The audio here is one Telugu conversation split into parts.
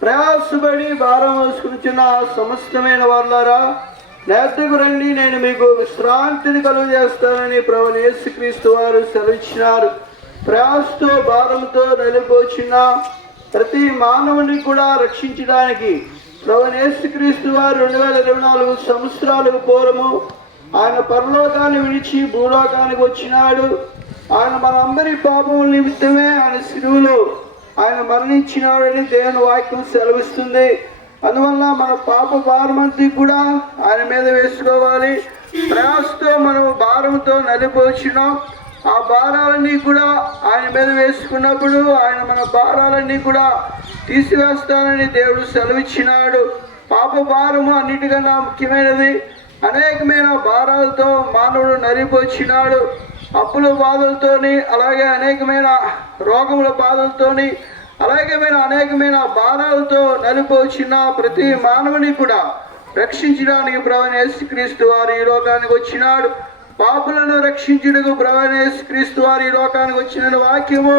ప్రయాసపడి భారం మోసుకునిచున్న సమస్తమైన వాళ్ళారా, నా యొద్దకు రండి, నేను మీకు విశ్రాంతిని కలుగజేస్తానని ప్రభువైన యేసుక్రీస్తు వారు సెలవిచ్చినారు. ప్రయాసతో భారంతో నలిపోచున్న ప్రతి మానవుని కూడా రక్షించడానికి ప్రభువైన యేసుక్రీస్తు వారు 2024 సంవత్సరాలకు పూర్వము ఆయన పరలోకాన్ని విడిచి భూలోకానికి వచ్చినాడు. ఆయన మనందరి పాపముల నిమిత్తమే ఆయన శిలువలో ఆయన మరణించినాడని దేవుని వాక్యం సెలవిస్తుంది. అందువల్ల మన పాప భారమంతా కూడా ఆయన మీద వేసుకోవాలి. ప్రయాసతో మనం భారంతో నలిపోచున్నాం. ఆ భారాలన్నీ కూడా ఆయన మీద వేసుకున్నప్పుడు ఆయన మన భారాలన్నీ కూడా తీసివేస్తానని దేవుడు సెలవిచ్చినాడు. పాప భారము అన్నిటికన్నా ముఖ్యమైనది. అనేకమైన భారాలతో మానవుడు నలిపోచినాడు. అప్పుల బాధలతోని, అలాగే అనేకమైన రోగముల బాధలతోని, అనేకమైన భారాలతో నలిపోచిన ప్రతి మానవుని కూడా రక్షించడానికి ప్రభువైన యేసుక్రీస్తు వారు ఈ లోకానికి వచ్చినాడు. పాపులను రక్షించుటకు ప్రభువైన యేసుక్రీస్తు వారు ఈ లోకానికి వచ్చిన వాక్యము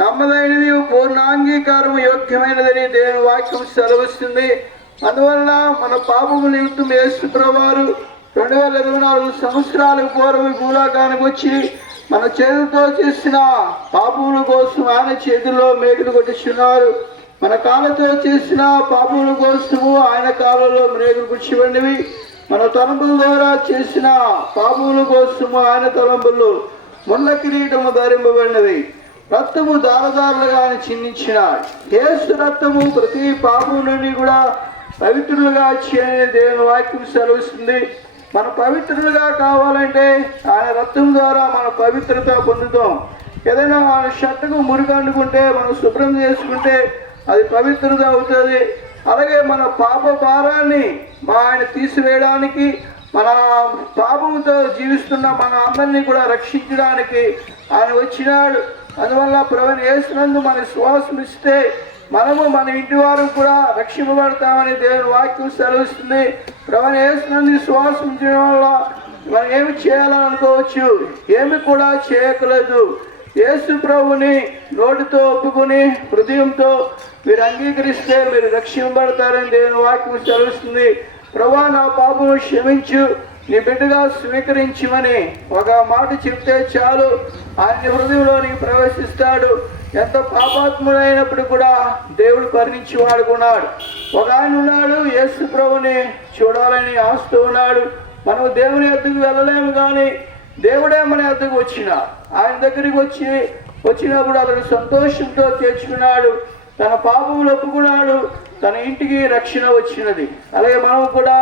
నమ్మదైనది, పూర్ణాంగీకారము యోగ్యమైనదని దేవుని వాక్యం సెలవిస్తుంది. అందువల్ల మన పాపము నిమిత్తం యేసు ప్రభువారు 2024 సంవత్సరాలకు పూర్వం భూలోకానికి వచ్చి మన చేతులతో చేసిన పాపముల కోసం ఆయన చేతుల్లో మేకులు కొట్టిస్తున్నారు. మన కాళ్ళతో చేసిన పాపముల కోసము ఆయన కాళ్ళలో మేకులు కూర్చోబడినవి. మన తలంపుల ద్వారా చేసిన పాపముల కోసము ఆయన తలంపుల్లో ముళ్ళ కిరీటము ధరింపబడినవి. రక్తము దారదారులుగా ఆయన చిందించిన యేసు రక్తము ప్రతి పాపం నుండి కూడా పవిత్రులుగా చేయని దేవుని వాక్యం సెలవిస్తుంది. మన పవిత్రులుగా కావాలంటే ఆయన రక్తం ద్వారా మన పవిత్రత పొందుతాం. ఏదైనా ఆయన షర్టుకు మురుగు అంటుకుంటే మనం శుభ్రం చేసుకుంటే అది పవిత్రత అవుతుంది. అలాగే మన పాప భారాన్ని ఆయన తీసివేయడానికి, మన పాపంతో జీవిస్తున్న మన అందరినీ కూడా రక్షించడానికి ఆయన వచ్చినాడు. అందువల్ల ప్రభువైన యేసునందు మన శ్వాసం ఇస్తే మనము మన ఇంటి వారు కూడా రక్షింపబడతామని దేవుని వాక్యం సెలవిస్తుంది. ప్రభువైన యేసునందు శ్వాసం ఉంచడం వల్ల మనం ఏమి చేయాలని అనుకోవచ్చు, ఏమి కూడా చేయకలేదు. యేసు ప్రభుని నోటితో ఒప్పుకొని హృదయంతో మీరు అంగీకరిస్తే మీరు రక్షింపబడతారని దేవుని వాక్యం సెలవిస్తుంది. ప్రభువా, నా పాపము క్షమించు, నీ బిడ్డగా స్వీకరించమని ఒక మాట చెప్తే చాలు, ఆయన హృదయంలోనికి ప్రవేశిస్తాడు. ఎంత పాపాత్ముడైనప్పుడు కూడా దేవుడు కరుణించి వాడుకున్నాడు. ఒక ఆయన ఉన్నాడు, యేసు ప్రభుని చూడాలని ఆశతో ఉన్నాడు. మనం దేవుని యొద్దకు వెళ్ళలేము, కానీ దేవుడే మన యొద్దకు వచ్చిన ఆయన దగ్గరికి వచ్చినప్పుడు అతను సంతోషంతో చేర్చుకున్నాడు. తన పాపములు ఒప్పుకున్నాడు. తన ఇంటికి రక్షణ వచ్చినది. అలాగే మనం కూడా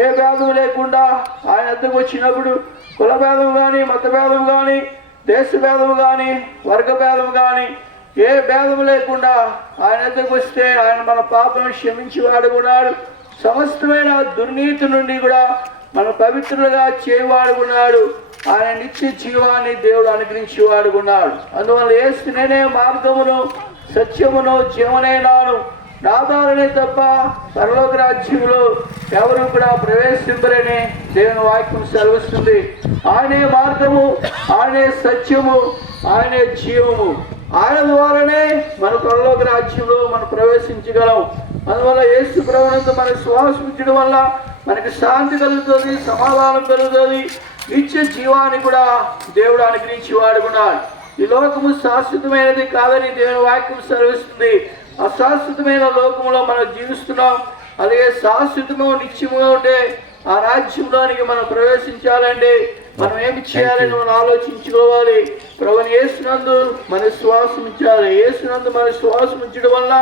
ఏ భేదం లేకుండా ఆయన వద్దకు వచ్చినప్పుడు కుల భేదం కానీ, మత భేదం కానీ, దేశ భేదం కానీ, వర్గ భేదం కానీ, ఏ భేదం లేకుండా ఆయన వద్దకు వస్తే ఆయన మన పాపం క్షమించి వాడుకున్నాడు. సమస్తమైన దుర్నీతి నుండి కూడా మన పవిత్రులుగా చేయవాడుకున్నాడు. ఆయన నిత్య జీవాన్ని దేవుడు అనుగ్రహించి వాడుకున్నాడు. అందువల్ల యేసు నేనే మార్గమును సత్యమును జీవనైనాను, నా ద్వారానే తప్ప పరలోక రాజ్యంలో ఎవరు కూడా ప్రవేశింపరని దేవుని వాక్యం సెలవిస్తుంది. ఆయనే మార్గము, ఆయనే సత్యము, ఆయనే జీవము. ఆయన ద్వారానే మన పరలోక రాజ్యంలో మనం ప్రవేశించగలం. అందువల్ల యేసు ప్రభువునందు మన శ్వాసం ఉంచడం వల్ల మనకి శాంతి కలుగుతుంది, సమాధానం కలుగుతుంది, నిత్య జీవాన్ని కూడా దేవుడు అనుగ్రహించి వాడుకున్నాడు. ఈ లోకము శాశ్వతమైనది కాదని దేవుని వాక్యం సెలవిస్తుంది. అశాశ్వతమైన లోకంలో మనం జీవిస్తున్నాం. అలాగే శాశ్వతము నిత్యముగా ఉంటే ఆ రాజ్యంలోనికి మనం ప్రవేశించాలంటే మనం ఏమి చేయాలని మనం ఆలోచించుకోవాలి. ప్రభువైన యేసునందు మన శ్వాసం ఉంచాలి. యేసునందు మన శ్వాసం ఉంచడం వల్ల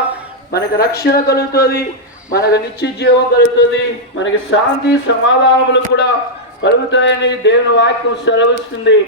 మనకు రక్షణ కలుగుతుంది, మనకు నిత్య జీవం కలుగుతుంది, మనకి శాంతి సమాధానములు కూడా కలుగుతాయని దేవుని వాక్యం సెలవిస్తుంది.